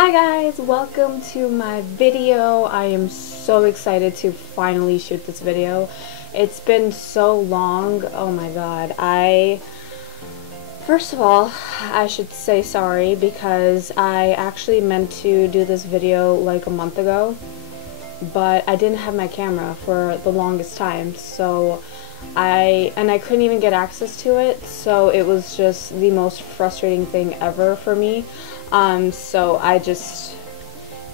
Hi guys, welcome to my video. I am so excited to finally shoot this video. It's been so long. Oh my god. First of all, I should say sorry because I actually meant to do this video like a month ago, but I didn't have my camera for the longest time, so I couldn't even get access to it, so it was just the most frustrating thing ever for me. So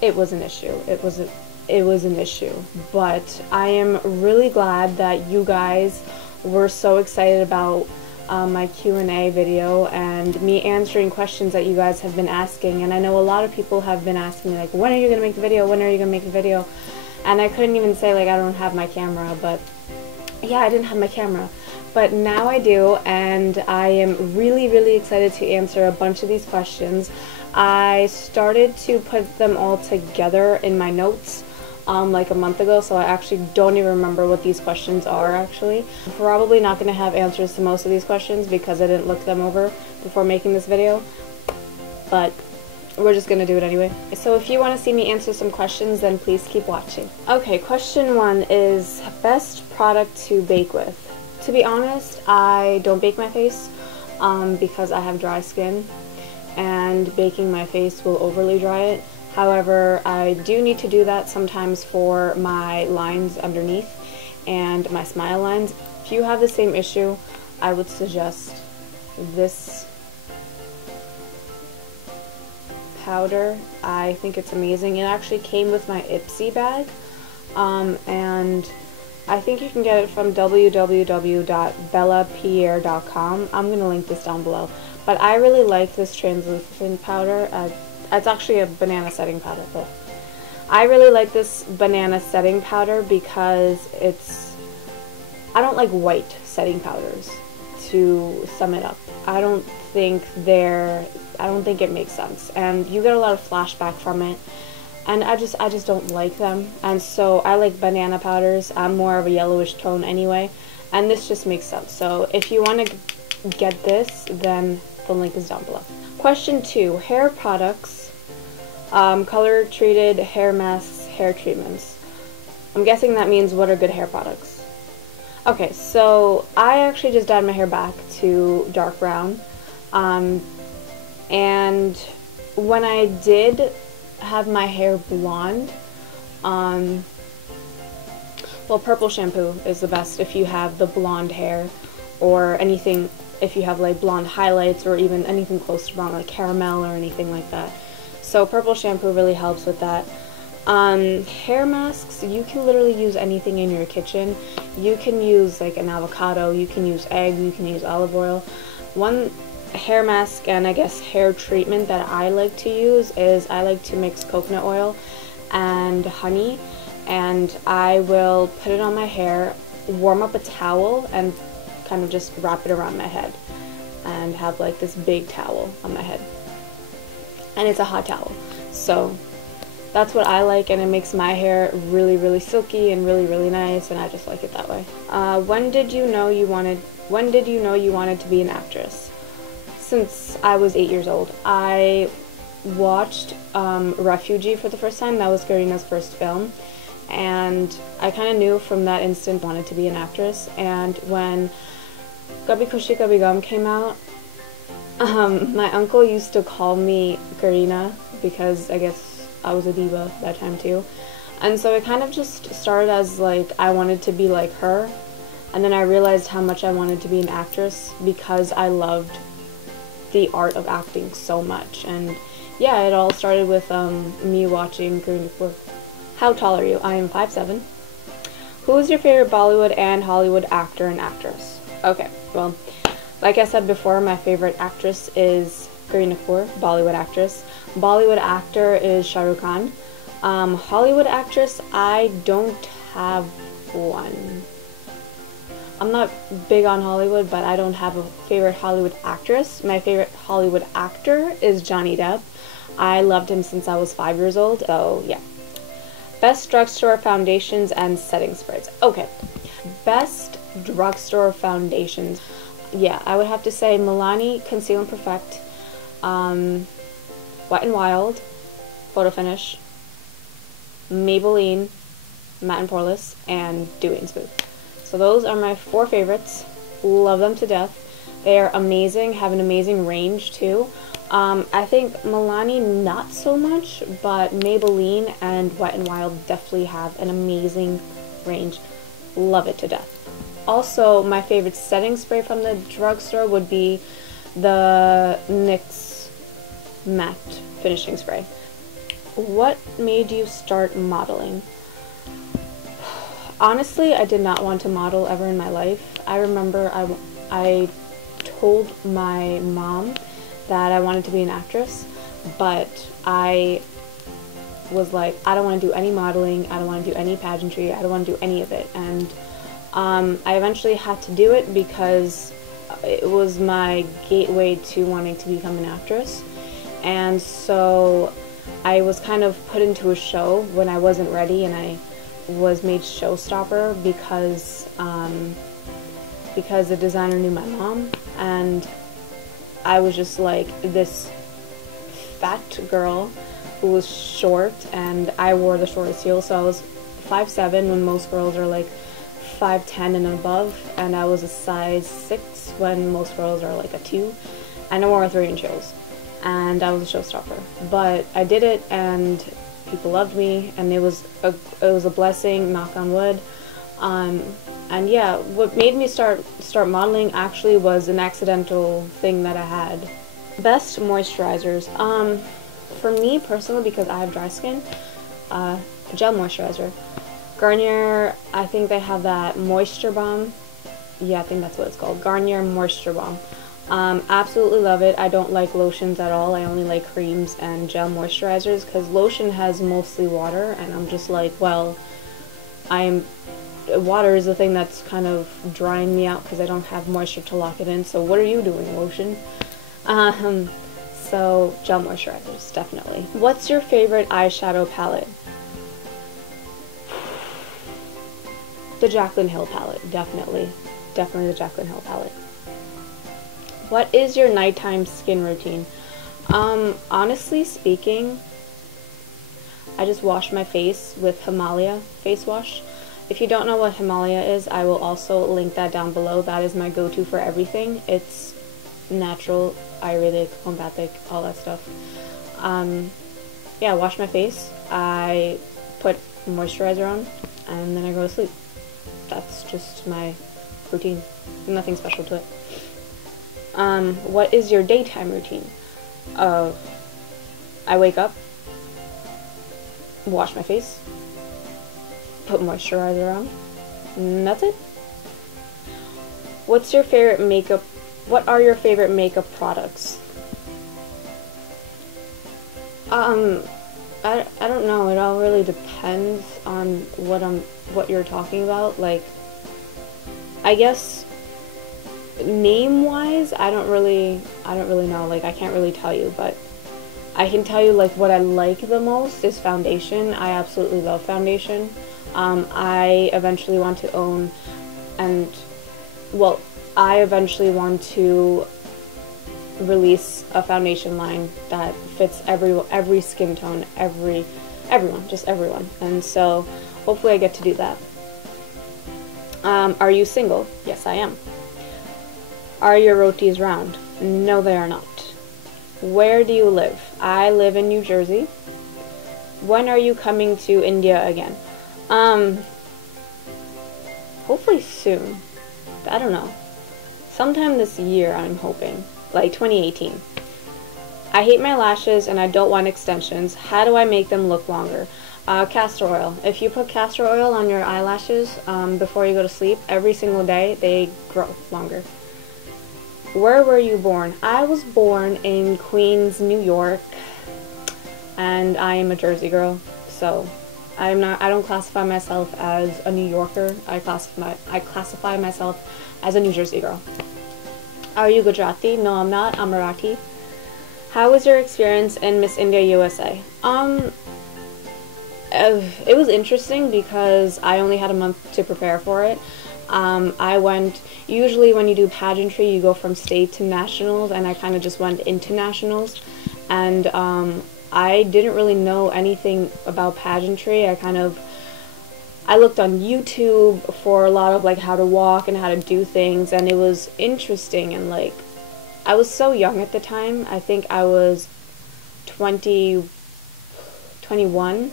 it was an issue. It was an issue, but I am really glad that you guys were so excited about my Q&A video and me answering questions that you guys have been asking. And I know a lot of people have been asking me, like, when are you gonna make the video? When are you gonna make the video? And I couldn't even say, like, I don't have my camera, but yeah, I didn't have my camera. But now I do, and I am really excited to answer a bunch of these questions. I started to put them all together in my notes like a month ago, so I actually don't even remember what these questions are actually. I'm probably not going to have answers to most of these questions because I didn't look them over before making this video, but we're just going to do it anyway. So if you want to see me answer some questions, then please keep watching. Okay, question 1 is best product to bake with. To be honest, I don't bake my face because I have dry skin, and baking my face will overly dry it. However, I do need to do that sometimes for my lines underneath and my smile lines. If you have the same issue, I would suggest this powder. I think it's amazing. It actually came with my Ipsy bag, and I think you can get it from www.bellapierre.com. I'm going to link this down below. But I really like this translucent powder. It's actually a banana setting powder. But I really like this banana setting powder because I don't like white setting powders, to sum it up. I don't think it makes sense. And you get a lot of flashback from it. And I just don't like them. And so I like banana powders. I'm more of a yellowish tone anyway. And this just makes sense. So if you want to get this, then the link is down below. Question 2, hair products, color treated hair masks, hair treatments. I'm guessing that means what are good hair products. Okay, so I actually just dyed my hair back to dark brown. And when I did have my hair blonde, well, purple shampoo is the best if you have the blonde hair, or anything if you have like blonde highlights or even anything close to blonde, like caramel or anything like that. So purple shampoo really helps with that. Hair masks, you can literally use anything in your kitchen. You can use like an avocado, you can use egg, you can use olive oil. One hair mask and I guess hair treatment that I like to use is I like to mix coconut oil and honey, and I will put it on my hair, warm up a towel, and kind of just wrap it around my head and have like this big towel on my head, and it's a hot towel. So that's what I like, and it makes my hair really silky and really nice, and I just like it that way. When did you know you wanted to be an actress? Since I was 8 years old. I watched Refugee for the first time. That was Karina's first film, and I kind of knew from that instant I wanted to be an actress. And when Kabhi Khushi Kabhi Gum came out, my uncle used to call me Karina because I guess I was a diva that time too. And so it kind of just started as like I wanted to be like her, and then I realized how much I wanted to be an actress because I loved the art of acting so much. And yeah, it all started with me watching Karina Kapoor. How tall are you? I am 5'7". Who is your favorite Bollywood and Hollywood actor and actress? Okay, well, like I said before, my favorite actress is Karina Kapoor, Bollywood actress. Bollywood actor is Shah Rukh Khan. Hollywood actress, I don't have one. I'm not big on Hollywood, but I don't have a favorite Hollywood actress. My favorite Hollywood actor is Johnny Depp. I loved him since I was 5 years old, so yeah. Best drugstore foundations and setting sprays. Okay, best drugstore foundations. Yeah, I would have to say Milani Conceal and Perfect, Wet n Wild, Photo Finish, Maybelline, Matte and Poreless, and Dewy and Smooth. So those are my 4 favorites. Love them to death. They are amazing, have an amazing range too. I think Milani not so much, but Maybelline and Wet n Wild definitely have an amazing range. Love it to death. Also, my favorite setting spray from the drugstore would be the NYX Matte Finishing Spray. What made you start modeling? Honestly, I did not want to model ever in my life. I remember I told my mom that I wanted to be an actress, but I was like, I don't want to do any modeling, I don't want to do any pageantry, I don't want to do any of it. And I eventually had to do it because it was my gateway to wanting to become an actress. And so I was kind of put into a show when I wasn't ready, and I was made showstopper because the designer knew my mom, and I was just like this fat girl who was short, and I wore the shortest heels, so I was 5'7" when most girls are like 5'10" and above, and I was a size 6 when most girls are like a 2, and I wore 3-inch heels, and I was a showstopper. But I did it, and people loved me, and it was a blessing, knock on wood. And yeah, what made me start modeling actually was an accidental thing that I had. Best moisturizers. For me personally, because I have dry skin, gel moisturizer. Garnier, I think they have that Moisture Bomb. Yeah, I think that's what it's called. Garnier Moisture Bomb. Absolutely love it. I don't like lotions at all. I only like creams and gel moisturizers, because lotion has mostly water, and I'm just like, well, water is the thing that's kind of drying me out because I don't have moisture to lock it in. So what are you doing, lotion? So gel moisturizers, definitely. What's your favorite eyeshadow palette? The Jaclyn Hill palette, definitely. Definitely the Jaclyn Hill palette. What is your nighttime skin routine? Honestly speaking, I just wash my face with Himalaya face wash. If you don't know what Himalaya is, I will also link that down below. That is my go-to for everything. It's natural, Ayurvedic, homeopathic, all that stuff. Yeah, wash my face. I put moisturizer on, and then I go to sleep. That's just my routine. Nothing special to it. What is your daytime routine? I wake up, wash my face, put moisturizer on, and that's it. What's your favorite makeup? What are your favorite makeup products? I don't know. It all really depends on what you're talking about. Like, I guess name-wise, I don't really know. Like, I can't really tell you, but I can tell you, like, what I like the most is foundation. I absolutely love foundation. I eventually want to own, and, well, I eventually want to release a foundation line that fits every skin tone, everyone, just everyone. And so, hopefully I get to do that. Are you single? Yes, I am. Are your rotis round? No, they are not. Where do you live? I live in New Jersey. When are you coming to India again? Hopefully soon. I don't know. Sometime this year, I'm hoping. Like 2018. I hate my lashes and I don't want extensions. How do I make them look longer? Castor oil. If you put castor oil on your eyelashes before you go to sleep, every single day, they grow longer. Where were you born? I was born in Queens, New York, and I am a Jersey girl, so I don't classify myself as a New Yorker. I classify myself as a New Jersey girl. Are you Gujarati? No, I'm not. I'm Marathi. How was your experience in Miss India USA? It was interesting because I only had a month to prepare for it. I went, usually when you do pageantry, you go from state to nationals, and I kind of just went into nationals, and I didn't really know anything about pageantry. I looked on YouTube for a lot of like how to walk and how to do things, and it was interesting. And like, I was so young at the time. I think I was 21,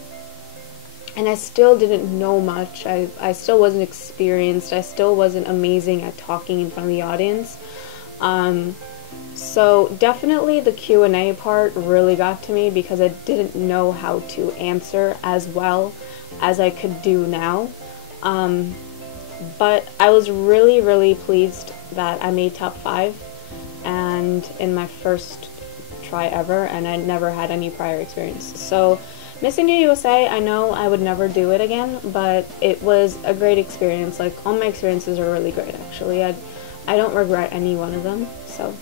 and I still didn't know much. I still wasn't experienced. I still wasn't amazing at talking in front of the audience. So definitely the Q&A part really got to me because I didn't know how to answer as well as I could do now. But I was really, really pleased that I made top 5 and in my first try ever, and I never had any prior experience. So Miss India USA, I know I would never do it again, but it was a great experience. Like, all my experiences are really great, actually. I don't regret any one of them. So,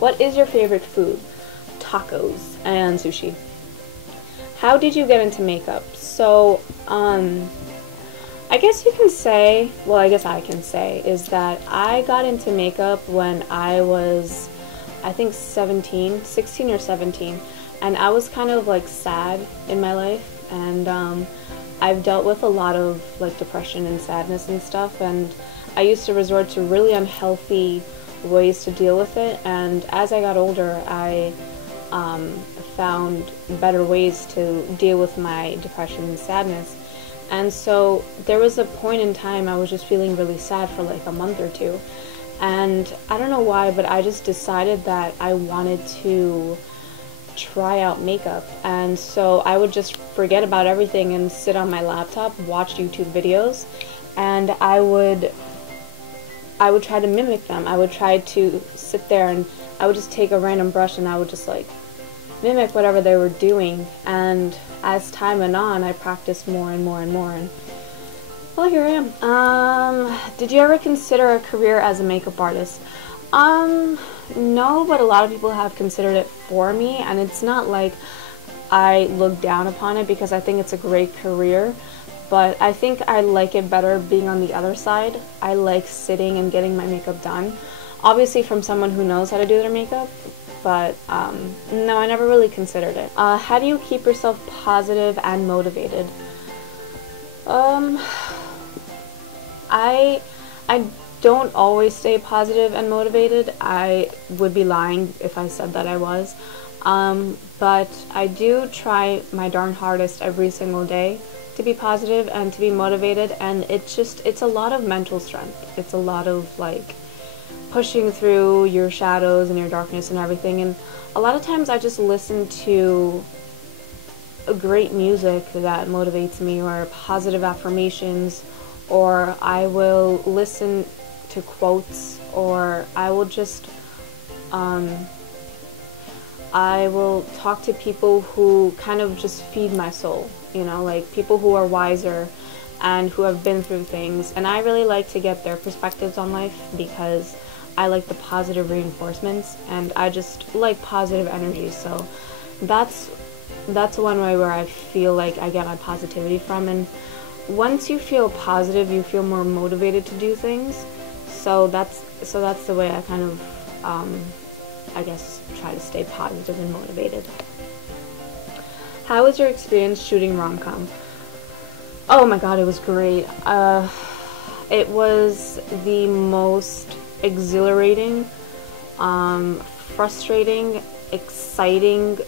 what is your favorite food? Tacos and sushi. How did you get into makeup? So, I guess you can say, well, I guess I can say, is that I got into makeup when I was, I think 16 or 17, and I was kind of like sad in my life, and I've dealt with a lot of like depression and sadness and stuff, and I used to resort to really unhealthy ways to deal with it, and as I got older, I found better ways to deal with my depression and sadness. And so there was a point in time I was just feeling really sad for like a month or two, and I don't know why, but I just decided that I wanted to try out makeup. And so I would just forget about everything and sit on my laptop, watch YouTube videos, and I would try to mimic them. I would try to sit there and I would just take a random brush and I would just like mimic whatever they were doing. And as time went on, I practiced more and more and more, and well, here I am. Did you ever consider a career as a makeup artist? No, but a lot of people have considered it for me, and it's not like I look down upon it because I think it's a great career, but I think I like it better being on the other side. I like sitting and getting my makeup done, obviously from someone who knows how to do their makeup, but no, I never really considered it. How do you keep yourself positive and motivated? I don't always stay positive and motivated. I would be lying if I said that I was. But I do try my darn hardest every single day to be positive and to be motivated, and it's a lot of mental strength. It's a lot of like pushing through your shadows and your darkness and everything, and a lot of times I just listen to great music that motivates me, or positive affirmations, or I will listen to quotes, or I will just I will talk to people who kind of just feed my soul, you know, like people who are wiser and who have been through things, and I really like to get their perspectives on life because I like the positive reinforcements, and I just like positive energy. So that's one way where I feel like I get my positivity from, and once you feel positive, you feel more motivated to do things. So that's the way I kind of I guess try to stay positive and motivated. How was your experience shooting rom-com? Oh my god, it was great. It was the most exhilarating, frustrating, exciting,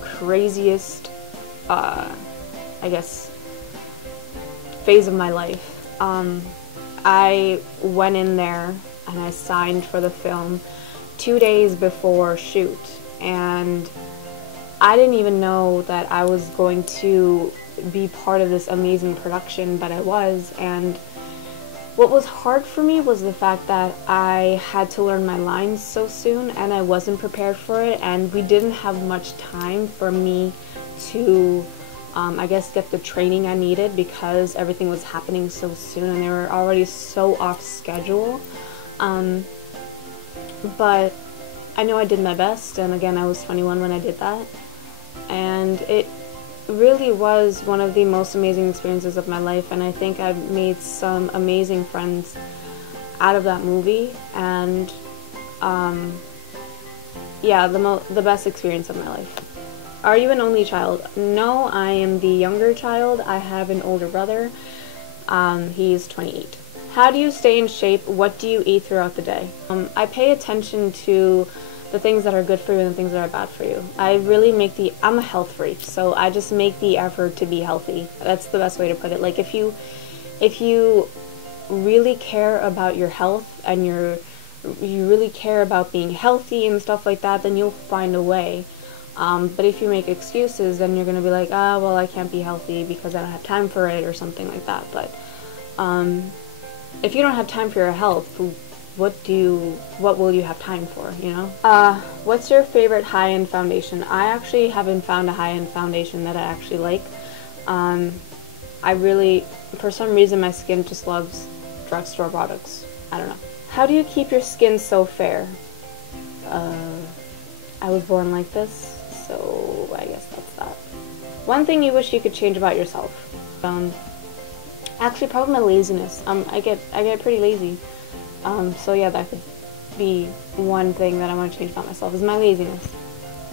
craziest, I guess, phase of my life. I went in there and I signed for the film 2 days before shoot, and I didn't even know that I was going to be part of this amazing production, but I was. And what was hard for me was the fact that I had to learn my lines so soon, and I wasn't prepared for it, and we didn't have much time for me to I guess get the training I needed because everything was happening so soon and they were already so off schedule. But I know I did my best, and again, I was 21 when I did that, and it really was one of the most amazing experiences of my life, and I think I've made some amazing friends out of that movie, and yeah, the best experience of my life. Are you an only child? No, I am the younger child. I have an older brother. He's 28. How do you stay in shape? What do you eat throughout the day? I pay attention to the things that are good for you and the things that are bad for you. I'm a health freak, so I just make the effort to be healthy. That's the best way to put it. Like, if you really care about your health and you really care about being healthy and stuff like that, then you'll find a way. But if you make excuses, then you're going to be like, well, I can't be healthy because I don't have time for it or something like that. But if you don't have time for your health, what will you have time for, you know? What's your favorite high-end foundation? I actually haven't found a high-end foundation that I actually like. For some reason, my skin just loves drugstore products. I don't know. How do you keep your skin so fair? I was born like this, so I guess that's that. One thing you wish you could change about yourself? Actually, probably my laziness. I get pretty lazy. So yeah, that could be one thing that I want to change about myself, is my laziness.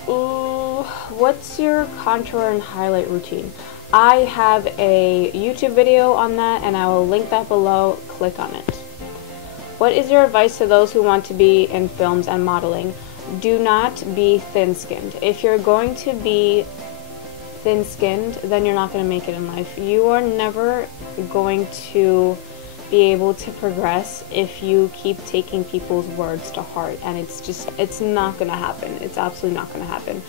Ooh, what's your contour and highlight routine? I have a YouTube video on that, and I will link that below. Click on it. What is your advice to those who want to be in films and modeling? Do not be thin-skinned. If you're going to be thin-skinned, then you're not going to make it in life. You are never going to be able to progress if you keep taking people's words to heart, and it's not going to happen. It's absolutely not going to happen.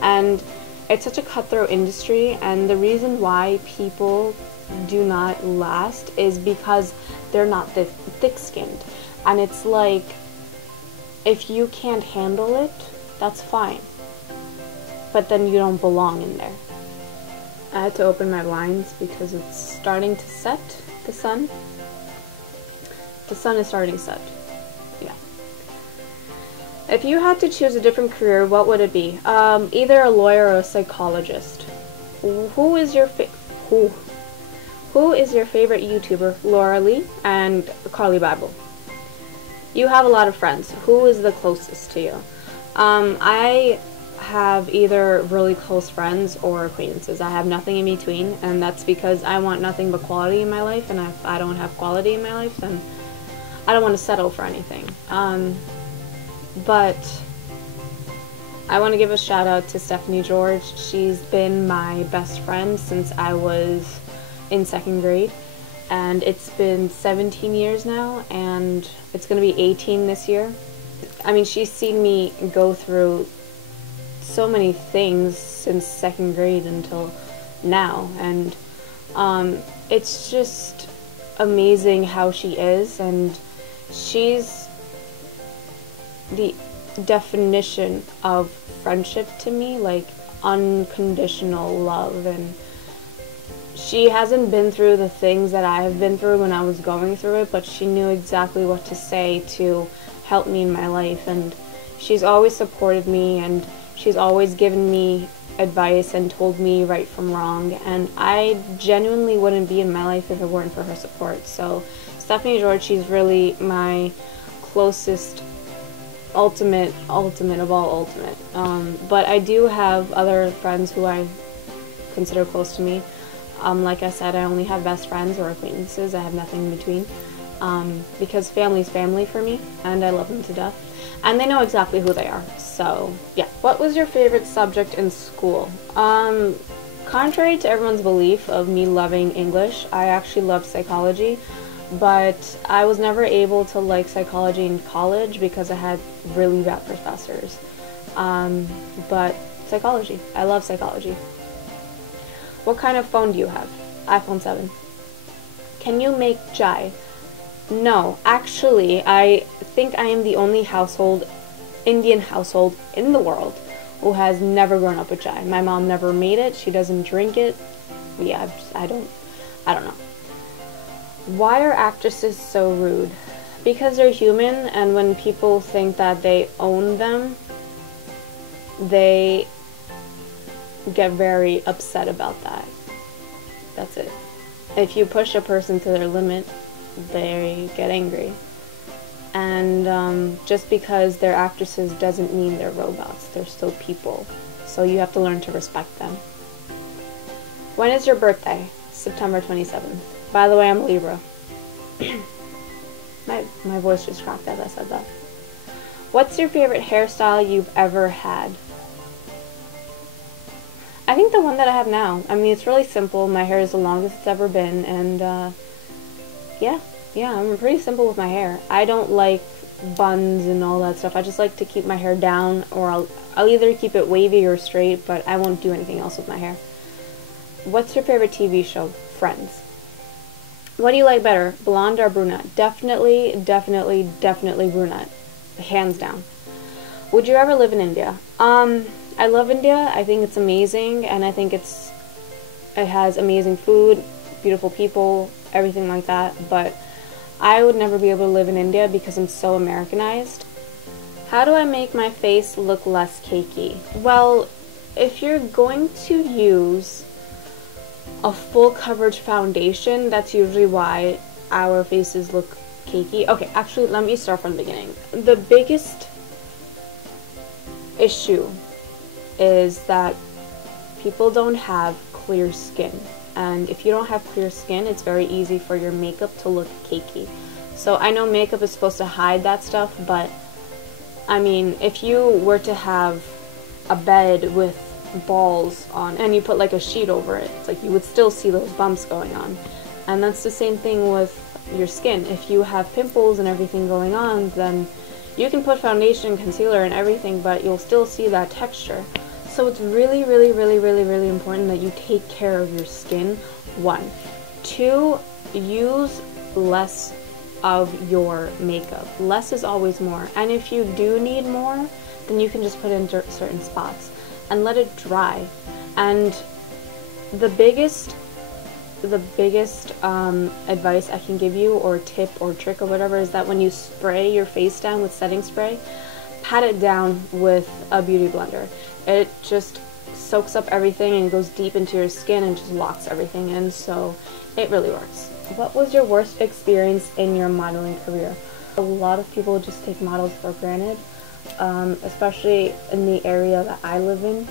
And it's such a cutthroat industry, and the reason why people do not last is because they're not thick-skinned. And it's like, if you can't handle it, that's fine, but then you don't belong in there. I had to open my blinds because it's starting to set, the sun. The sun is starting to set. Yeah. If you had to choose a different career, what would it be? Either a lawyer or a psychologist. Who is your favorite YouTuber? Laura Lee and Carly Bible. You have a lot of friends. Who is the closest to you? I have either really close friends or acquaintances. I have nothing in between, and that's because I want nothing but quality in my life, and if I don't have quality in my life, then I don't want to settle for anything. But I want to give a shout out to Stephanie George. She's been my best friend since I was in 2nd grade. And it's been 17 years now, and it's going to be 18 this year. I mean, she's seen me go through so many things since 2nd grade until now, and it's just amazing how she is, and she's the definition of friendship to me, like unconditional love. And she hasn't been through the things that I have been through when I was going through it, but she knew exactly what to say to help me in my life, and she's always supported me, and she's always given me advice and told me right from wrong, and I genuinely wouldn't be in my life if it weren't for her support. So Stephanie George, she's really my closest, ultimate of all ultimate. But I do have other friends who I consider close to me. Like I said, I only have best friends or acquaintances. I have nothing in between, because family's family for me, and I love them to death, and they know exactly who they are. So yeah. What was your favorite subject in school? Contrary to everyone's belief of me loving English, I actually loved psychology, but I was never able to like psychology in college because I had really bad professors. But psychology, I love psychology. What kind of phone do you have? iPhone 7. Can you make chai? No, actually, I think I am the only Indian household in the world who has never grown up with chai. My mom never made it. She doesn't drink it. Yeah, I don't know. Why are actresses so rude? Because they're human, and when people think that they own them, they get very upset about that. That's it. If you push a person to their limit, they get angry. And just because they're actresses doesn't mean they're robots. They're still people. so you have to learn to respect them. When is your birthday? September 27th. By the way, I'm a Libra. my voice just cracked as I said that. What's your favorite hairstyle you've ever had? I think the one that I have now. I mean, it's really simple. My hair is the longest it's ever been, and yeah, I'm pretty simple with my hair. I don't like buns and all that stuff. I just like to keep my hair down, or I'll either keep it wavy or straight, but I won't do anything else with my hair. What's your favorite TV show? Friends. What do you like better, blonde or brunette? Definitely brunette. Hands down. Would you ever live in India? I love India. I think it's amazing, and I think it has amazing food, beautiful people, everything like that, but I would never be able to live in India because I'm so Americanized. How do I make my face look less cakey? Well, if you're going to use a full coverage foundation, that's usually why our faces look cakey. Okay, actually, let me start from the beginning. The biggest issue is that people don't have clear skin. And if you don't have clear skin, it's very easy for your makeup to look cakey. So I know makeup is supposed to hide that stuff, but I mean, if you were to have a bed with balls on and you put like a sheet over it, it's like you would still see those bumps going on. And that's the same thing with your skin. If you have pimples and everything going on, then you can put foundation, concealer, and everything, but you'll still see that texture. So it's really important that you take care of your skin, 1. 2, use less of your makeup. Less is always more. And if you do need more, then you can just put in certain spots and let it dry. And the biggest advice I can give you, or tip or trick or whatever, is that when you spray your face down with setting spray, pat it down with a beauty blender. It just soaks up everything and goes deep into your skin and just locks everything in, so it really works. What was your worst experience in your modeling career? A lot of people just take models for granted, especially in the area that I live in.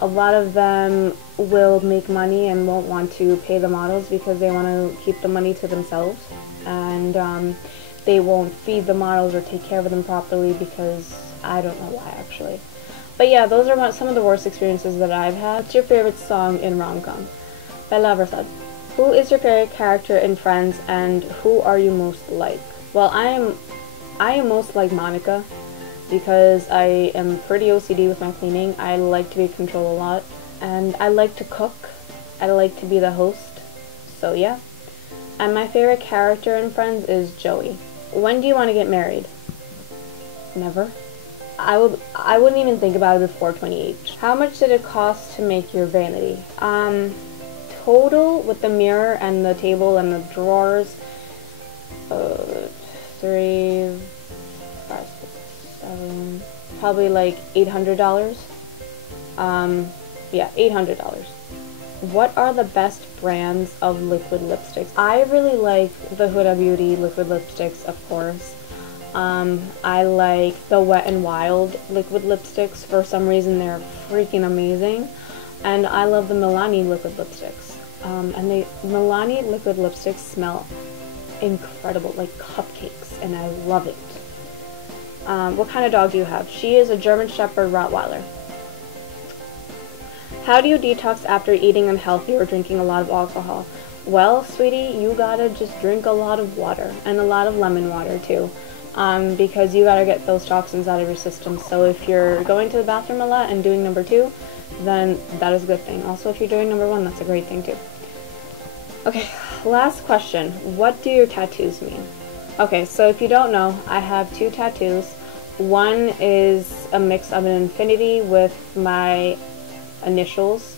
A lot of them will make money and won't want to pay the models because they want to keep the money to themselves, and they won't feed the models or take care of them properly because I don't know why, actually. But yeah, those are some of the worst experiences that I've had. What's your favorite song in rom-com? Bella Versad. Who is your favorite character in Friends, and who are you most like? Well, I am most like Monica, because I am pretty OCD with my cleaning. I like to be in control a lot, and I like to cook. I like to be the host, so yeah. And my favorite character in Friends is Joey. When do you want to get married? Never. I wouldn't even think about it before 28. How much did it cost to make your vanity? Total with the mirror and the table and the drawers, 3, 5, 6, 7, probably like $800. Yeah, $800. What are the best brands of liquid lipsticks? I really like the Huda Beauty liquid lipsticks, of course. I like the Wet n Wild liquid lipsticks. For some reason, they're freaking amazing. And I love the Milani liquid lipsticks. And the Milani liquid lipsticks smell incredible, like cupcakes, and I love it. What kind of dog do you have? She is a German Shepherd Rottweiler. How do you detox after eating unhealthy or drinking a lot of alcohol? Well, sweetie, you gotta just drink a lot of water, and a lot of lemon water too. Because you gotta get those toxins out of your system. So if you're going to the bathroom a lot and doing number 2, then that is a good thing. Also, if you're doing number 1, that's a great thing too. Okay, last question. What do your tattoos mean? Okay, so if you don't know, I have 2 tattoos. One is a mix of an infinity with my initials,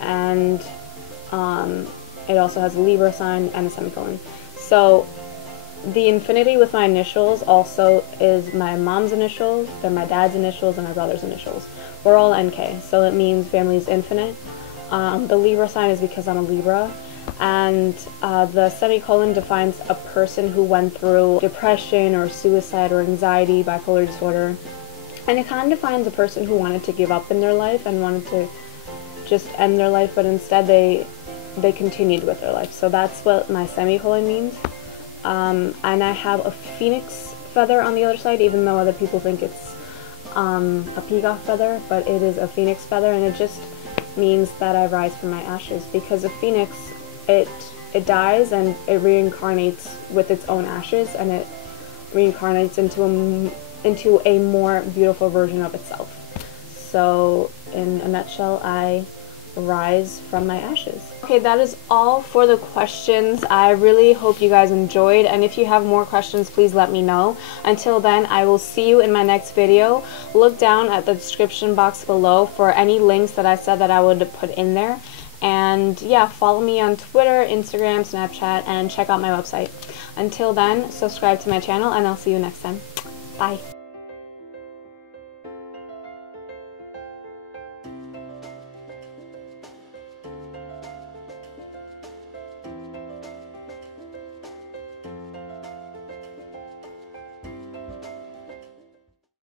and it also has a Libra sign and a semicolon. So the infinity with my initials also is my mom's initials, they're my dad's initials, and my brother's initials. We're all NK, so it means family is infinite. The Libra sign is because I'm a Libra, and the semicolon defines a person who went through depression or suicide or anxiety, bipolar disorder, And it kind of defines a person who wanted to give up in their life and wanted to just end their life, but instead they continued with their life. So that's what my semicolon means. And I have a phoenix feather on the other side, even though other people think it's a peacock feather, but it is a phoenix feather, and it just means that I rise from my ashes, because a phoenix, it dies and it reincarnates with its own ashes, and it reincarnates into a more beautiful version of itself. So in a nutshell, I rise from my ashes. Okay, that is all for the questions. I really hope you guys enjoyed, and if you have more questions, please let me know. Until then, I will see you in my next video. Look down at the description box below for any links that I said that I would put in there. And yeah, follow me on Twitter, Instagram, Snapchat, and check out my website. Until then, subscribe to my channel, and I'll see you next time. Bye.